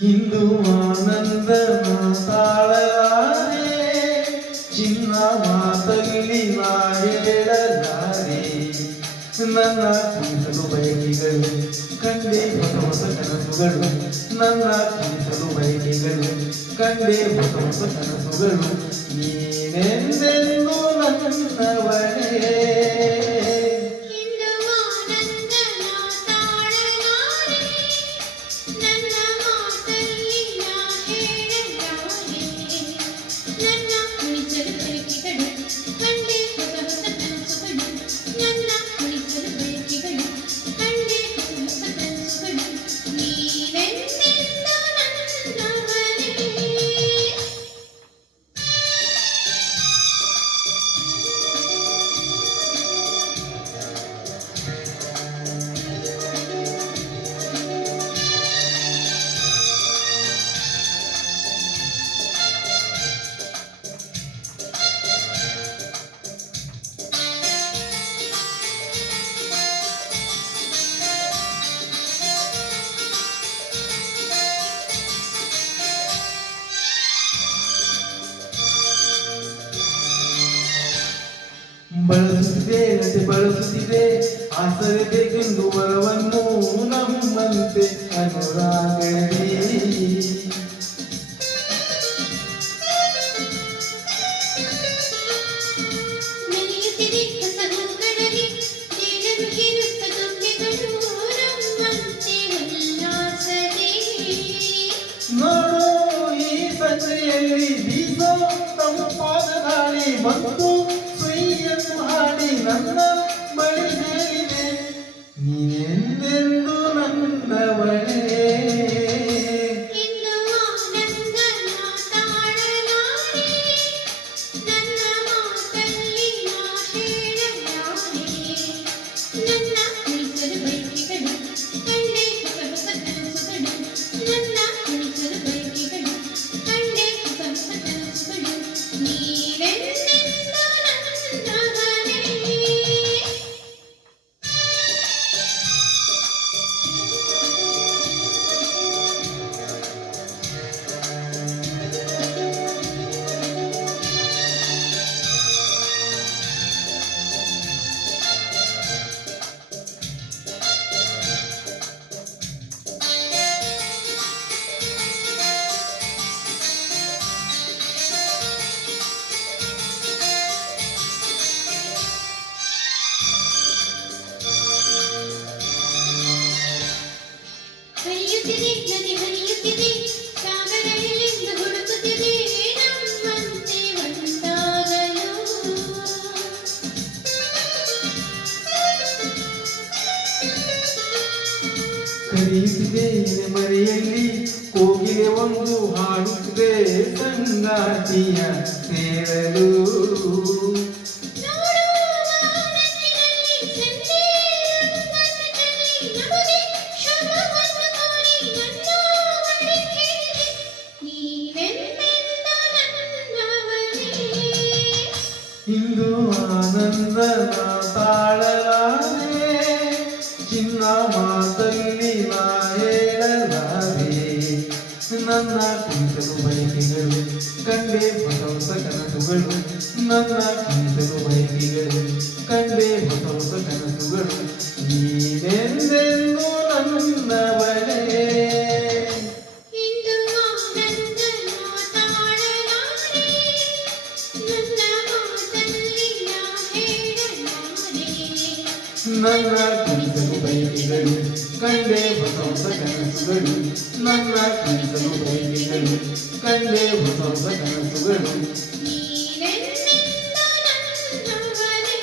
ಇಂದು ಆನಂದ ತಾಳಲಾರೆ ಚಿನ್ನ ಮಾತಲ್ಲಿ ನಾ ಹೇಳಲಾರೆ ನನ್ನ ಕುಣಿಸಲು ಬಯಕೆಗಳು ಕಂಡೆ ಹೊಸ ಹೊಸ ಕನಸುಗಳು ನನ್ನ ಕುಣಿಸಲು ಬಯಕೆಗಳು ಕಂಡೆ ಹೊಸ ಹೊಸ ಕನಸುಗಳು ನೀನೆಂದೆಂದು ನನ್ನವಳೇ ಬಳಸುತ್ತಿದೆ ನಟೆ ಬಳಸುತ್ತಿದೆ ಆಸರೆ ಬೇಕೆಂದು ವರವನ್ನು ನಮ್ಮಂತೆ ಅನುರಾಗವೇ ನೋಡು ಈ ಸಂಜೆಯಲ್ಲಿ ಬೀಸೋ ತಂಪಾದ ಗಾಳಿ ಬಂತು ಸುಯ್ಯನ್ನು ಹಾಡಿ ನನ್ನ ಬಳಿ ಹೇಳಿದೆ ನೀನೆಂದೆಂದು ನನ್ನವಳೇ ಹರಿಯುತ್ತಿದೆ ನದಿ ಹರಿಯುತ್ತಿದೆ ಸಾಗರಗಳಿಂದ ಹುಡುಕುತ್ತಿದೆ ನಮ್ಮಂತೆ ಒಂದಾಗಲು ಕರೆಯುತ್ತಿದೆ ಮರೆಯಲ್ಲಿ ಕೋಗಿಲೆ ಒಂದು ಹಾಡುತ್ತಿದೆ ಸಂಗಾತಿಯ ಸೇರಲು ಇಂದು ಆನಂದ ತಾಳಲಾರೆ ಚಿನ್ನ ಮಾತಲ್ಲಿ ನಾ ಹೇಳಲಾರೆ ನನ್ನ ಕುಣಿಸಲು ಬಯಕೆಗಳು ಕಂಡೆ ಹೊಸ ಹೊಸ ಕನಸುಗಳು ನನ್ನ ಕುಣಿಸಲು ಬಯಕೆಗಳು ಕಂಡೆ ಹೊಸ ಹೊಸ ಕನಸುಗಳು ನೀನೆಂದೆಂದು ನನ್ನವಳೇ ನನ್ನ ಕುಣಿಸಲು ಬಯಕೆಗಳು ಕಂಡೆ ಹೊಸ ಹೊಸ ಕನಸುಗಳು ನನ್ನ ಕುಣಿಸಲು ಬಯಕೆಗಳು ಕಂಡೆ ಹೊಸ ಹೊಸ ಕನಸುಗಳು ನೀನೆಂದೆಂದು ನನ್ನವಳೇ